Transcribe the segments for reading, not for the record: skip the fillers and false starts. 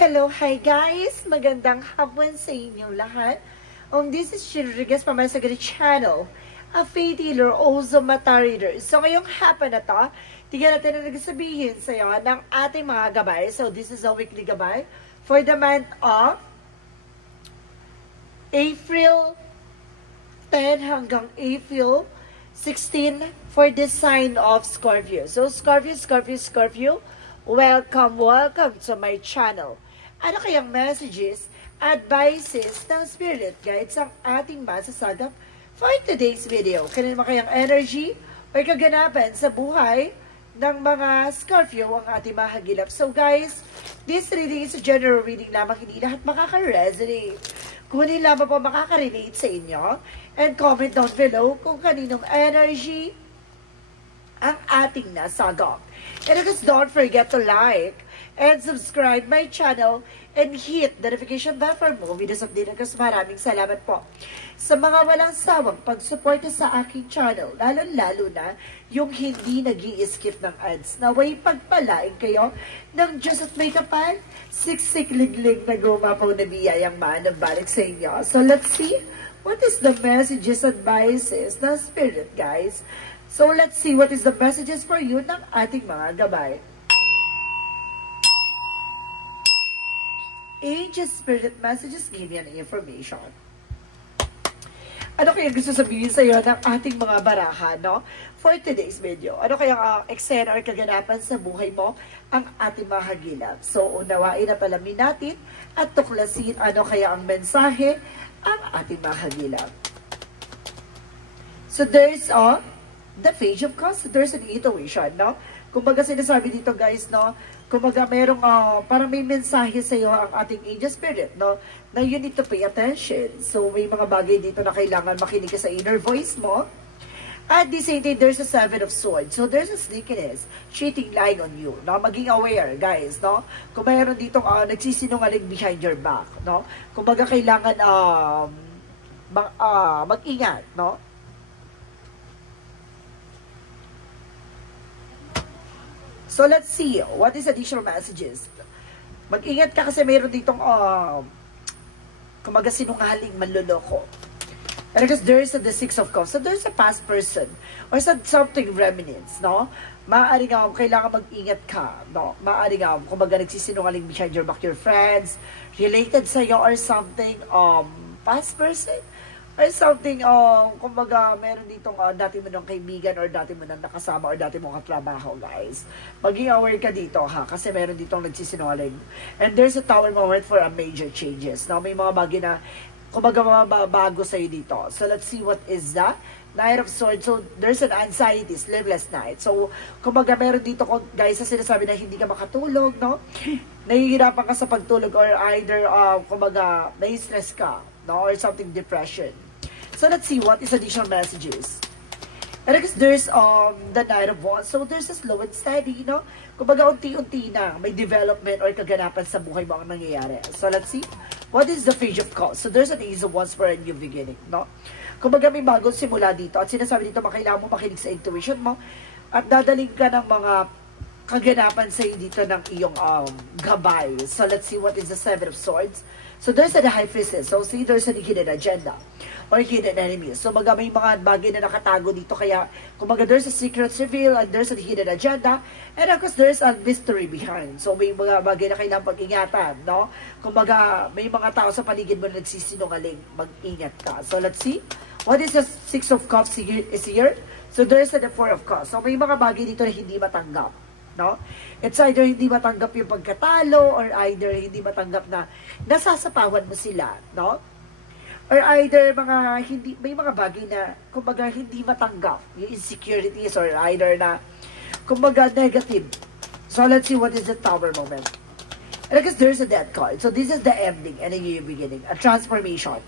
Hello, hi guys! Magandang hapon sa inyong lahat. This is Shirley Rodriguez from my channel, a faith healer, also mata reader. So ngayong hapon na to, tignan natin na nagsasabihin sa iyo ng ating mga gabay. So this is a weekly gabay for the month of April 10 hanggang April 16 for the sign of Scorpio. So Scorpio, welcome to my channel. Ano kayang messages, advices ng spirit guides ang ating masasagap for today's video? Kanino kayang energy o kaganapan sa buhay ng mga Scorpio ang ating mahagilap? So guys, this reading is a general reading lamang, hindi lahat makaka-resonate. Kung hindi lamang po makaka-relate sa inyo, and comment down below kung kaninong energy ang ating nasagap. And of course, don't forget to like and subscribe my channel and hit the notification bell for more videos update. Kasi maraming salamat po sa mga walang sawang pagsuporta sa aking channel, lalo na yung hindi nag-i-skip ng ads. Naway pagpalain kayo ng Diyos at may kapal, siksik-liglig na gumapaw na biyayang manabalik sa inyo. So let's see what is the messages, advices ng spirit guys. So let's see what is the messages for you ng ating mga gabay. Angel Spirit messages, give me an information. Ano kaya gusto sabihin sa iyo ng ating mga baraha, no? For today's video. Ano kaya ang eksena or kaganapan sa buhay mo ang ating mahagilap? So, unawain at alamin natin at tuklasin ano kaya ang mensahe ang ating mahagilap. So, there's the Page of Cups. There's an intuition, no? Kumbaga sinasabi dito guys, no? Kumbaga merong parang may mensahe sa iyo ang ating angel spirit, no? Na you need to pay attention. So may mga bagay dito na kailangan makinig ka sa inner voice mo. At the same time, there's a Seven of Swords. So there's a sneakiness, cheating lying on you, no? Maging aware guys, no? Kung mayroon dito nagsisinungaling behind your back, no? Kumbaga kailangan mag-ingat, no? So, let's see. What is additional messages? Mag-ingat ka kasi mayroon ditong kumaga sinungaling, manloloko. And because there is the Six of Cups. So, there's a past person or something remnants, no? Maaari nga, kailangan mag-ingat ka, no? Maaari nga, kumaga nagsisinungaling behind your back, your friends, related sa'yo or something, past person. Or something, kumbaga, meron ditong dati mo ng kaibigan or dati mo nang nakasama or dati mo katrabaho, guys. Maging aware ka dito, ha? Kasi meron ditong nagsisinungaling. And there's a tower moment for a major changes. Now, may mga bagay na, kumbaga, mababago sa'yo dito. So, let's see what is that. Knight of Swords. So, there's an anxiety, sleepless night. So, kumbaga, meron dito, guys, na sinasabi na hindi ka makatulog, no? Nahihirapan ka sa pagtulog or either, kumbaga, nai-stress ka, no? Or something, depression. So, let's see what is additional messages. And because there's the Knight of Wands. So, there's a slow and steady, no? Kumbaga, unti-unti na may development or kaganapan sa buhay mo ang nangyayari. So, let's see. What is the Page of Cups? So, there's an Ace of Wands for a new beginning, no? Kumbaga, may bagong simula dito. At sinasabi dito, kailangan mo makinig sa intuition mo. At dadaling ka ng mga kaganapan sa iyo dito ng iyong gabay. So, let's see what is the Seven of Swords. So, there's a High Priestess. So, see, there's a hidden agenda or hidden enemies. So, may mga bagay na nakatago dito. Kaya, kumbaga, there's a secret reveal and there's a hidden agenda. And, of course, there's a mystery behind. So, may mga bagay na kailangan pag-ingatan, no? Kumbaga, may mga tao sa paligid mo na nagsisinungaling. Mag-ingat ka. So, let's see. What is the Six of Cups is here? So, there's the Four of Cups. So, may mga bagay dito na hindi matanggap. No? It's either hindi matanggap yung pagkatalo or either hindi matanggap na nasasapawan mo sila, no? Or either may mga bagay na kumbaga hindi matanggap yung insecurities or either na kumbaga negative. So let's see what is the Tower moment. And because there's a Death card. So this is the ending and a new beginning, a transformation.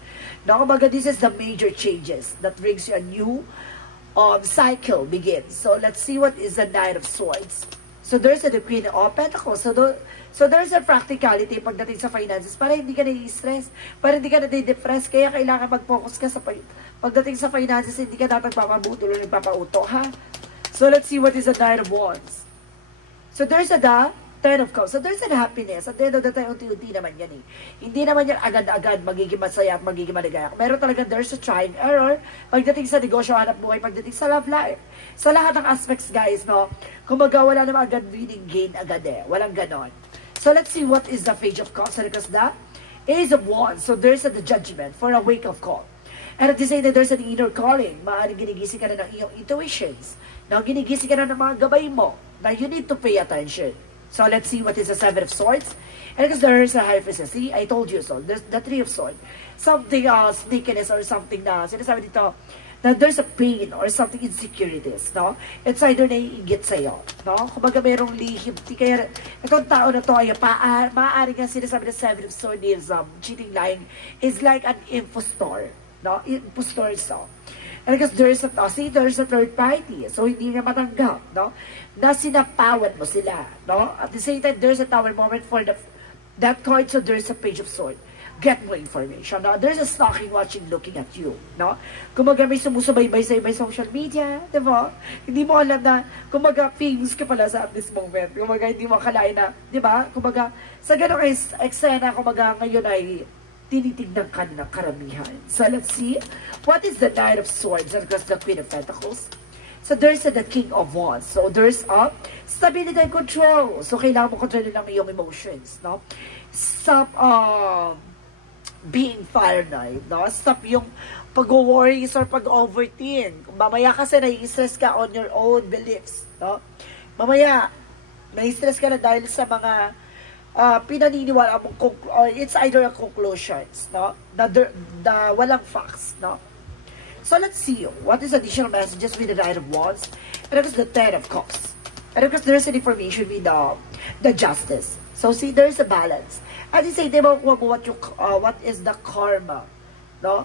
No, kumbaga this is the major changes that brings you a new cycle begins. So let's see what is the Knight of Swords. So, there's the Queen of Pentacles. So, there's a practicality pagdating sa finances para hindi ka na-stress, para hindi ka na-depress. Kaya kailangan mag-focus ka sa pagdating sa finances, hindi ka dapat nagpapabuto o nagpapauto, ha? So, let's see what is the Knight of Wands. So, there's the Ten of Cups. So there's an happiness. At the end of the time, unti-unti naman yan eh. Hindi naman yan agad-agad magiging masaya at magiging maligaya. Meron talaga there's a try and error pagdating sa negosyo, hanap buhay, pagdating sa love life. Sa lahat ng aspects, guys, no? Kumbaga, wala naman agad winning gain agad eh. Walang ganon. So let's see what is the Page of Cups. Because the Ace of Wands. So there's the judgment for a wake-up call. And at the same time, there's an inner calling. Maaaring ginigising ka na ng iyong intuitions. Na ginigising ka na ng mga gabay mo. Na you need to pay attention. So let's see what is the Seven of Swords. And because there is a High Priestess. See, I told you so. There's the Three of Swords. Something sneakiness or something na sinasabi dito na there's a pain or something insecurities, no? It's either naiingit sa'yo, no? Kumbaga merong lihim. Kaya itong tao na to ay maaari nga sinasabi na Seven of Swords is cheating, lying is like an impostor, no? Impostor so. And because there's a third party. So, hindi niya matanggap, no? Na sinapawan mo sila, no? At the same time, there's a tower moment for that card. So, there's a Page of Sword. Get more information, no? There's a stalking, watching, looking at you, no? Kumaga may sumusubaybay sa ibang social media, di ba? Hindi mo alam na, kumaga famous ka pala sa at this moment. Kumaga hindi mo akalain na, di ba? Kumaga, sa ganong eksena, kumaga ngayon ay tinitignan ka ng karamihan. So, let's see. What is the Knight of Swords and the Queen of Pentacles? So, there's the King of Wands. So, there's a stability and control. So, kailangan mo kontrolin ang iyong emotions, no? Stop being paranoid, no? Stop yung pag-worries or pag-overthink. Mamaya kasi nai-stress ka on your own beliefs, no? Mamaya, nai-stress ka na dahil sa mga pinaniniwala mong it's either a conclusions, no? The walang facts, no? So let's see what is additional messages with the Knight of Wands and because the Ten of Cups. And because there's an information with the Justice. So see, there's a balance. As you say, diba, what is the karma, no?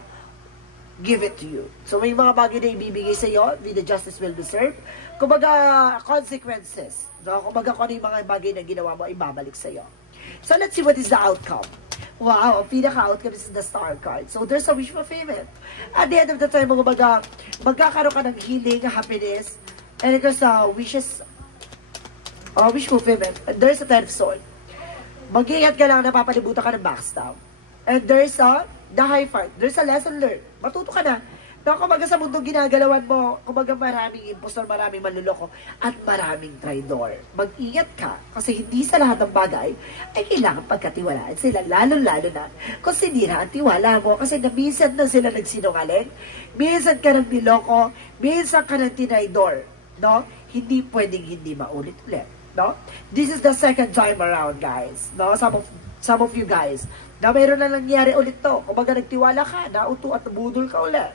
Give it to you. So may mga bagay na ibibigay sa iyo, with the Justice will be served. Kumbaga, consequences. No? Kumbaga, kung ano yung mga bagay na ginawa mo, ibabalik sa iyo. So let's see what is the outcome. Wow, ang pinaka-outcome is the Star card. So there's a wish fulfillment. At the end of the time, kumbaga, magkakaroon ka ng healing, happiness, and because wishes, wish fulfillment. And there's a Ten of Swords. Mag-iingat ka lang na papalibutan ka ng backstab. And there's the high fight. There's a lesson learned. Matuto ka na. No, kumbaga sa mundong ginagalawan mo, kumbaga maraming impostor, maraming manluloko, at maraming traidor. Mag-ingat ka. Kasi hindi sa lahat ng bagay ay kailangan pagkatiwalaan sila. Lalo-lalo na kung sinira ang tiwala mo. Kasi minsan na sila nagsinungaling, minsan ka nang niloko, minsan ka nang tinaidor. No? Hindi pwedeng hindi maulit-ulit. No? This is the second time around, guys. No? Some of you guys, na mayroon na nangyari ulit to. Kumbaga nagtiwala ka, nauto at nabudol ka ulit.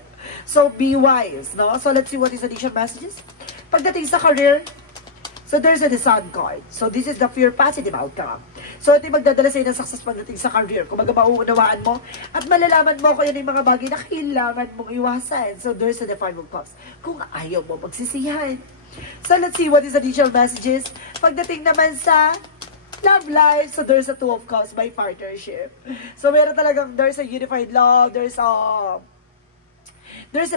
So, be wise, no? So, let's see what is additional messages. Pagdating sa career, so there's a Sun card. So, this is the pure positive outcome. So, ito yung magdadala sa ng success pagdating sa career. Kung mauunawaan mo, at malalaman mo kung yan yung mga bagay na kailangan mong iwasan. So, there's a Five of Cups. Kung ayaw mo magsisihan. So, let's see what is additional messages. Pagdating naman sa love life, so there's a Two of Cups by partnership. So, meron talagang, there's a unified love, there's a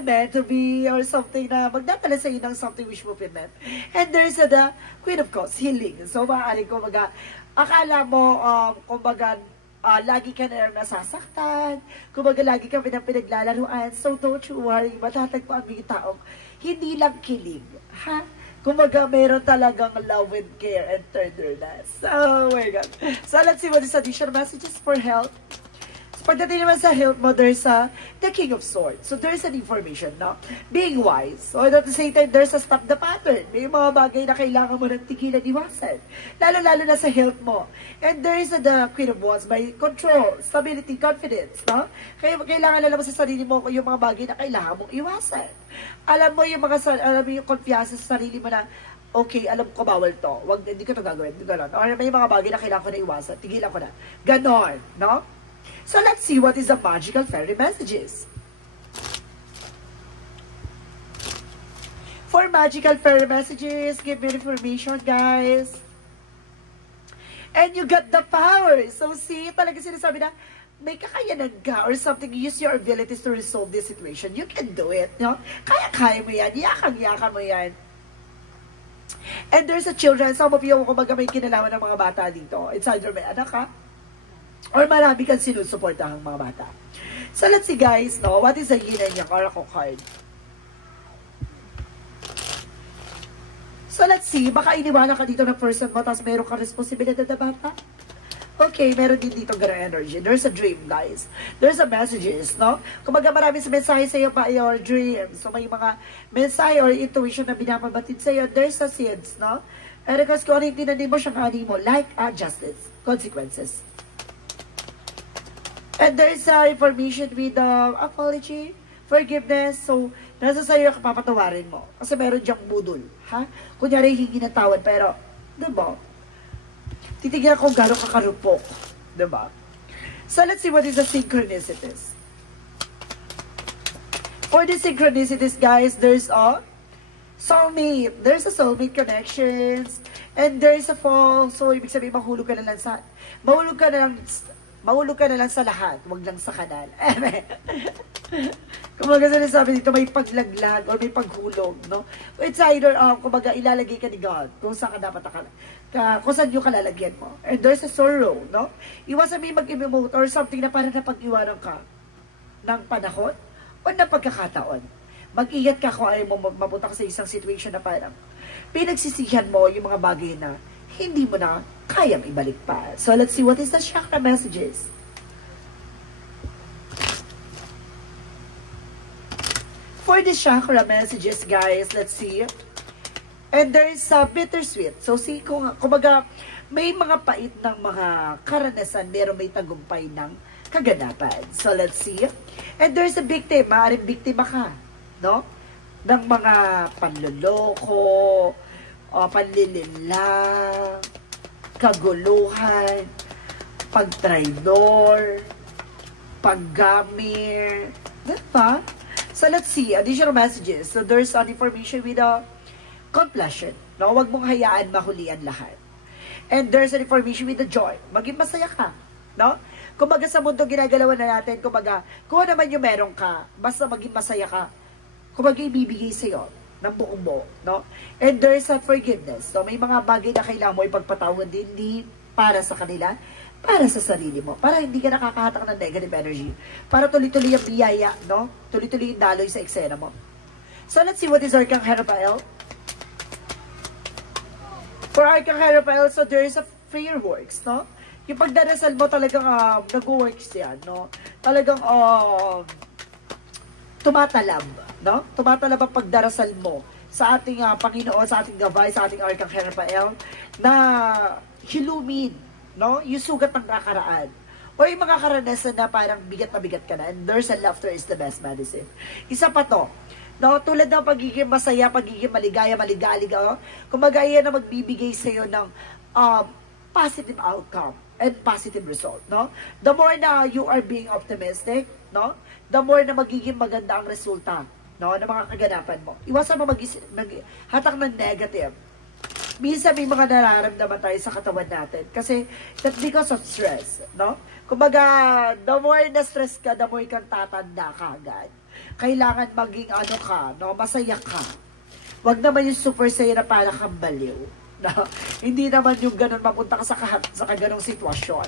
meant to be or something na magdadala sa iyo ng something wish fulfillment. And there's the Queen of Cups, healing. So, maaaring kumbaga, akala mo, kumbaga, lagi ka na nasasaktan, kumbaga, lagi ka pinaglalaruan. So, don't you worry, matatagpuan mo yung taong hindi lang kilig, ha? Kumbaga, meron talagang love and care and tenderness. Oh my God. So, let's see what is additional messages for health. Pagdating naman sa health mo, there's the King of Swords. So, there's an information, no? Being wise. So, at the same time, there's a stop the pattern. May mga bagay na kailangan mo ng tigilan, iwasan. Lalo-lalo na sa health mo. And there is the Queen of Wands by control, stability, confidence, no? Kaya kailangan alam mo sa sarili mo yung mga bagay na kailangan mong iwasan. Alam mo yung yung confiance sa sarili mo na, okay, alam ko bawal to. Wag, hindi ko to gagawin. Ganon. Or may mga bagay na kailangan ko na iwasan. Tigilan ko na. Ganon, no? So, let's see what is the magical fairy messages. For magical fairy messages, give me information, guys. And you got the power. So, see, talaga sinasabi na, may kakayanan ka or something, use your abilities to resolve this situation. You can do it, no? Kaya-kaya mo yan. Yakang-yaka mo yan. And there's a children, some of you, kumbaga may kinalaman ng mga bata dito. It's either may anak ka, or marami kang sinusuportahang mga bata. So let's see guys, no? What is the yin and yang oracle card? So let's see, baka iniwanan ka dito ng person mo, tapos meron ka responsibilidad na bata. Okay, meron din dito ganang energy. There's a dream, guys. There's a messages, no? Kumbaga marami sa mensahe sa iyo pa your dreams. So may mga mensahe or intuition na binapabatid sa iyo. There's a seeds, no? And because kung ano yung tinanim mo, siyang ani mo, like justice, consequences. And there's information with apology, forgiveness. So, nasa sa'yo kapapatawarin mo. Kasi meron diyang budol. Ha? Kunyari, hingi ng tawad, pero, diba? Titignan kung gano'ng kakarupok. Diba? So, let's see what is the synchronicities. For the synchronicities, guys, there's a soulmate. There's a soulmate connections. And there's a fall. So, ibig sabihin, mahulog ka na lang sa lahat, wag lang sa kanal. Kumbaga sinasabi dito, may paglaglag or may paghulog, no? It's either, kumbaga, ilalagay ka ni God kung saan ka dapat kung saan yung kalalagyan mo. And there's a sorrow, no? Iwasan mo yung mag-emote or something na parang napag-iwanan ka ng panahon o ng pagkakataon. Mag-ingat ka kung ayaw mo mapunta ka sa isang situation na parang pinagsisihan mo yung mga bagay na hindi mo na kayang ibalik pa. So, let's see what is the chakra messages. For the chakra messages, guys, let's see. And there is a bittersweet. So, see, kumbaga, may mga pait ng mga karanasan, meron may tagumpay ng kaganapan. So, let's see. And there's a victim. Maaaring biktima ka, no? Ng mga panloloko, panlilinlang, kaguluhan, pagtraidor, paggamit, diba? So, let's see, additional messages. So, there's an information with a completion. No? Huwag mong hayaan mahulian lahat. And there's an information with the joy. Maging masaya ka. No? Kumbaga sa mundo ginagalawan na natin, kumbaga, kung ano naman yung meron ka, basta maging masaya ka, kumbaga ibibigay sa'yo ng buong buo, no? And there is a forgiveness. So, may mga bagay na kailangan mo ipagpatawad din, hindi para sa kanila, para sa sarili mo. Para hindi ka nakakahatak ng negative energy. Para tuloy-tuloy yung biyaya, no? Tuloy-tuloy yung daloy sa eksena mo. So, let's see what is Arcangel Raphael. For Arcangel Raphael, so there is a prayer works, no? Yung pagdarasal mo talagang nag-works yan, no? Talagang tumatalab, no? Tumatalab ang pagdarasal mo sa ating Panginoon, sa ating gabay, sa ating Arcangel Raphael, na hilumin, no? Yung sugat ng nakaraan. O yung mga karanasan na parang bigat na bigat ka na. And there's a laughter is the best medicine. Isa pa to, no? Tulad ng pagiging masaya, pagiging maligaya, maligalig, kumbaga yan na magbibigay sa'yo ng positive outcome and positive result, no? The more na you are being optimistic, no? The more na magiging maganda ang resulta, no? Ng mga kaganapan mo. Iwasan mo hatak ng negative. Minsan may mga nararamdaman tayo sa katawan natin kasi that's because of stress, no? Kumbaga, the more na stress ka, the more kang tatanda ka agad. Kailangan maging no? Masaya ka. Wag naman yung super saya na para kang baliw. No? Hindi naman yung ganun mapunta ka sa ganong sitwasyon.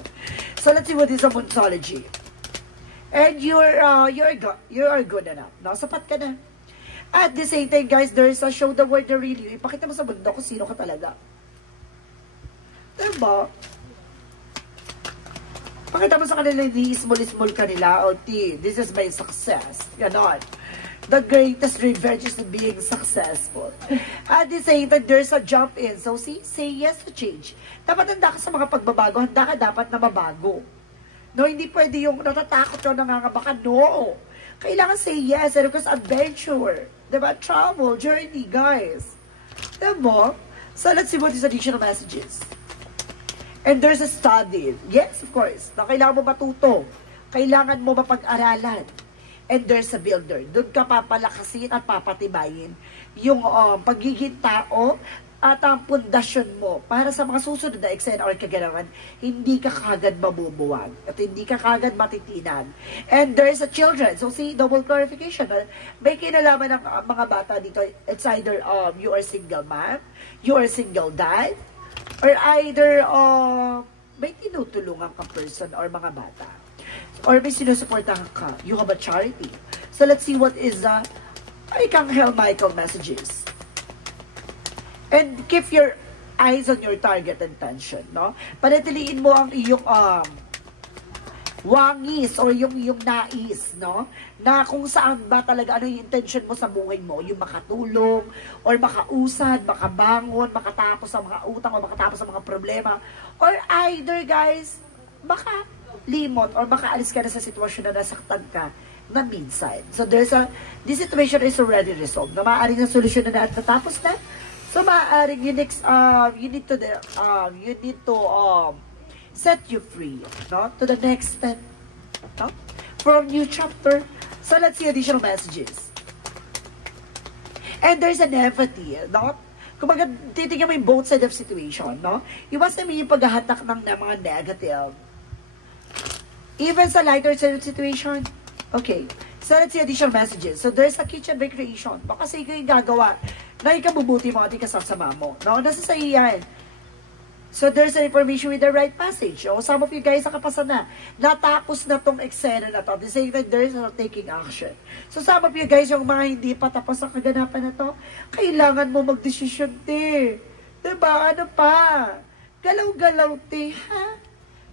So, let's see what is a Moonsology. And you are good enough. No? Sapat ka na. At the same time, guys, there is a show the world the real you. Ipakita mo sa mundo kung sino ka talaga. Diba? Pakita mo sa kanila, hindi small kanila. O, this is my success. Ganon. The greatest revenge is being successful. At the same time, there's a jump in. So, see, say yes to change. Dapat handa ka sa mga pagbabago. Handa ka dapat na mabago. No, hindi pwede yung natatakot o nangangaba ka. No. Kailangan say yes. Because adventure. Diba? Travel, journey, guys. Diba? So, let's see what is additional messages. And there's a study. Yes, of course. Na kailangan mo matuto. Kailangan mo mapag-aralan. And there's a builder. Doon ka papalakasin at papatibayin yung pagiging tao at ang pundasyon mo para sa mga susunod na eksena or kaganapan, hindi ka kagad mabubuwag at hindi ka kagad matitinag. And there is a children. So see, double clarification. May kinalaman ng mga bata dito. It's either you are single mom, you are single dad, or either may tinutulungan kang person or mga bata. Or may sinusuportahan ka. You have a charity. So let's see what is the Archangel Michael messages. And keep your eyes on your target and tension, no? Panatiliin mo ang iyong wangis or yung nais, no? Na kung saan ba talaga, ano yung intention mo sa buhay mo? Yung makatulong, or makausad, makabangon, makatapos sa mga utang, o makatapos sa mga problema. Or either, guys, makalimot, or makaalis ka na sa sitwasyon na nasaktan ka na minsan. So, this situation is already resolved. Na maaaring ang solusyon na natatapos na. So, maaaring you need to set you free, no? To the next step, no? For a new chapter. So, let's see additional messages. And there's an empathy, no? Kung titignan mo yung both side of situation, no? Iwas namin yung paghahatak ng mga negative. Even sa lighter side of situation, okay. So, let's see additional messages. So, there's a kitchen recreation. Baka sa yung gagawa na ikabubuti mo at ikasasama mo. No? Nasa sa iyan. So, there's an information with the right passage. O, some of you guys, nakapasan na. Natapos na tong eksena na to. At the same time, there's no taking action. So, some of you guys, yung mga hindi pa tapos ang kaganapan na to, kailangan mo magdesisyon, te. Diba? Ano pa? Galaw-galaw, te, ha?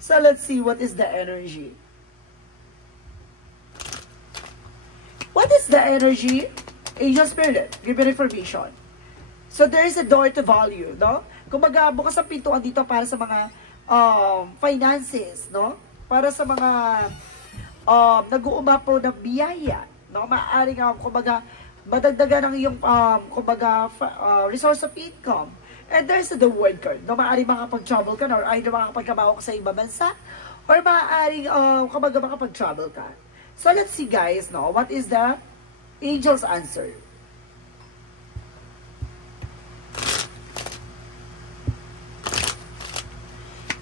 So, let's see what is the energy. What is the energy? Angel Spirit. Give me information. So, there is a door to value, no? Kumaga, bukas ang pintuan dito para sa mga finances, no? Para sa mga nag-uumapaw ng biyaya, no? Maaaring, kumaga, madagdagan ng iyong, resource of income. And there's the word card, no? Maaaring makapag-travel ka na, or either makapagkabaho ka sa ibang bansa, or maaaring, kumaga, makapag-travel ka. So, let's see, guys, no? What is the angel's answer?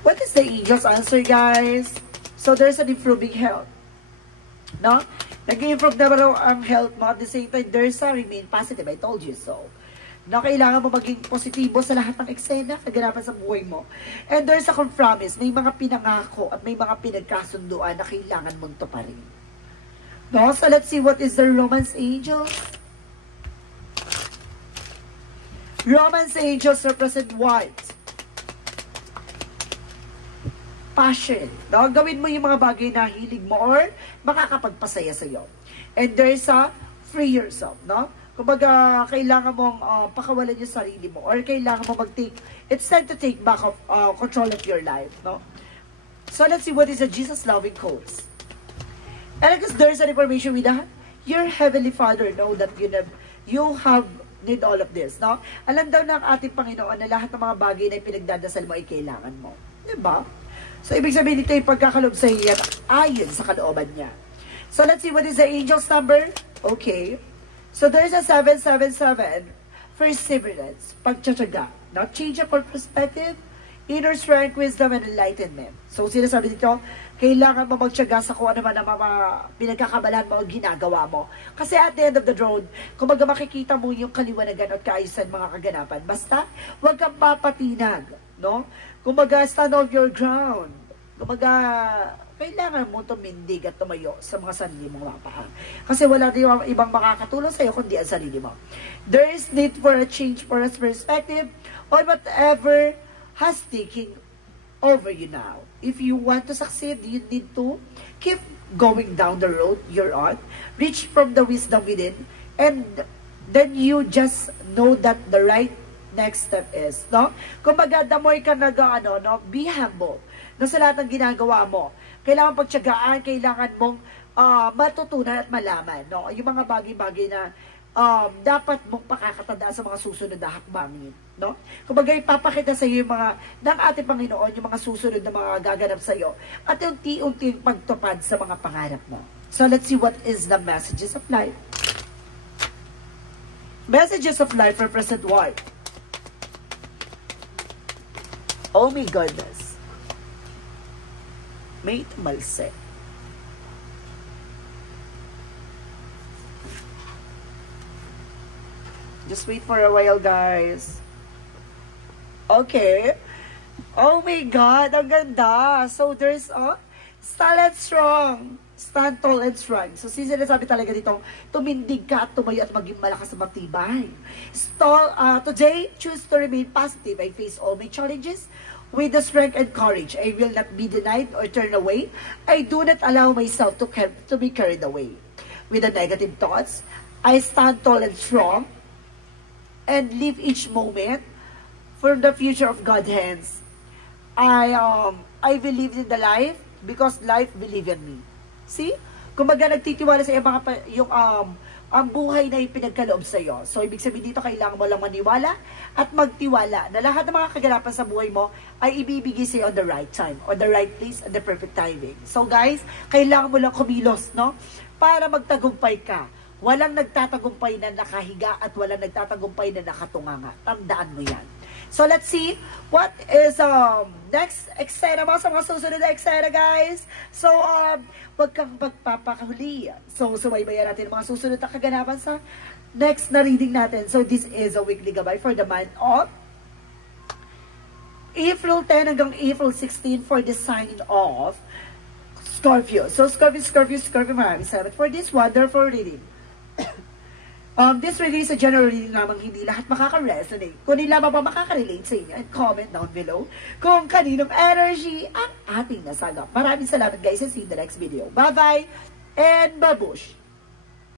What is the angel's answer, guys? So, there's an improving health. No? Nag-improve na ba raw ang health mo? At the same time, there's a remain positive. I told you so. Na kailangan mo maging positibo sa lahat ng eksena, kaganapan sa buhay mo. And there's a compromise. May mga pinangako at may mga pinagkasunduan na kailangan mong tuparin. No? So, let's see what is the romance angel. Romance angels represent what? Passion. No? Gawin mo yung mga bagay na hilig mo or makakapagpasaya sa'yo. And there is a free yourself. No? Kumbaga, kailangan mong pakawalan yung sarili mo or kailangan mo mag-take, it's time to take back of, control of your life. No? So, let's see what is a Jesus-loving quotes. And because there's an information with that, your Heavenly Father know that you have need all of this, no? Alam daw ng ating Panginoon na lahat ng mga bagay na pinagdadasal mo ay kailangan mo. Diba? So, ibig sabihin dito yung pagkakalob sa iyan ayon sa kalooban niya. So, let's see what is the angel's number. Okay. So, there's a 777. Perseverance. Pagtsatsaga. Now, change of perspective. Inner strength, wisdom, and enlightenment. So, sinasabi dito, kailangan mo magtyaga sa kung ano man ang mga pinagkakabalan mo o ginagawa mo. Kasi at the end of the road, kung makikita mo yung kaliwanagan at kaayusan mga kaganapan, basta, huwag kang papatinag, no? Kung stand of your ground, kung kailangan mo tumindig at tumayo sa mga sarili mong mapaan. Kasi wala din yung ibang makakatulong sa'yo kundi ang sarili mo. There is need for a change for a perspective on whatever has taken over you now. If you want to succeed, you need to keep going down the road you're on, reach from the wisdom within, and then you just know that the right next step is, no? Kumbaga, the more ka be humble. No, sa lahat ng ginagawa mo, kailangan pagtiyagaan, kailangan mong matutunan at malaman, no? Yung mga bagay-bagay na dapat mong pakakatandaan sa mga susunod na hakbangin, no? Kumbaga, ipapakita sa iyo yung mga ng ating Panginoon, yung mga susunod na mga gaganap sa iyo at unti-unting pagtupad sa mga pangarap mo. So, let's see what is the messages of life. Messages of life represent what? Oh my goodness. May tumalsik. Just wait for a while, guys. Okay. Oh my God, ang ganda. So, there's stand strong. Stand tall and strong. So, sinasabi talaga dito, tumindig ka at tumayo at maging malakas at matibay. Today, choose to remain positive. I face all my challenges with the strength and courage. I will not be denied or turned away. I do not allow myself to be carried away with the negative thoughts. I stand tall and strong and live each moment from the future of God's hands. I believe in the life because life believe in me. See? Kumbaga nagtitiwala sa yung ang buhay na ipinagkaloob sa iyo. So, ibig sabihin dito, kailangan mo lang maniwala at magtiwala na lahat ng mga kaganapan sa buhay mo ay ibibigay sa iyo on the right time, on the right place, on the perfect timing. So, guys, kailangan mo lang kumilos, no? Para magtagumpay ka. Walang nagtatagumpay na nakahiga at walang nagtatagumpay na nakatunganga. Tandaan mo yan. So, let's see what is next eksena mo sa mga susunod na eksena, guys. So, wag kang magpapakahuli. So, sumaybayan natin ang mga susunod na kaganapan sa next na reading natin. So, this is a weekly gabay for the month of April 10 hanggang April 16 for the sign of Scorpio. So, Scorpio, maraming salamat for this wonderful reading. This reading is a general reading lamang, hindi lahat makaka-resonate. Kung hindi lamang pa makaka-relate sa inyo, and comment down below kung kaninong energy ang ating nasagap. Maraming salamat, guys, and see you in the next video. Bye-bye and babush!